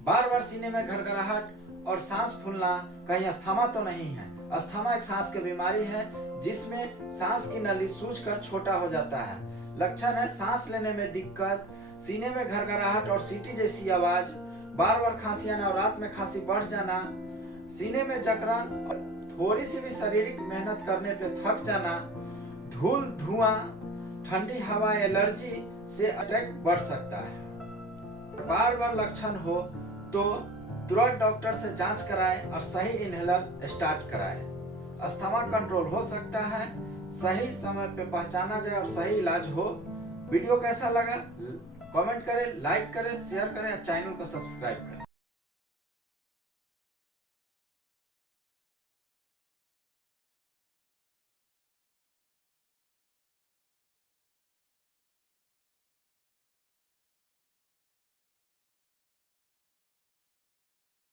बार बार सीने में घरघराहट और सांस फूलना कहीं अस्थमा तो नहीं है। अस्थमा एक सांस की बीमारी है जिसमें सांस की नली सूजकर छोटा हो जाता है। लक्षण है सांस लेने में दिक्कत, सीने में घरघराहट और सीटी जैसी आवाज, बार बार खांसी आना और रात में खांसी बढ़ जाना, सीने में जकड़न और थोड़ी सी भी शारीरिक मेहनत करने पे थक जाना, धूल धुआं, ठंडी हवा, एलर्जी से अटैक बढ़ सकता है। बार बार लक्षण हो तो तुरंत डॉक्टर से जांच कराएं और सही इनहेलर स्टार्ट कराएं। अस्थमा कंट्रोल हो सकता है, सही समय पे पहचाना जाए और सही इलाज हो। वीडियो कैसा लगा कमेंट करें, लाइक करें, शेयर करें और चैनल को सब्सक्राइब करें।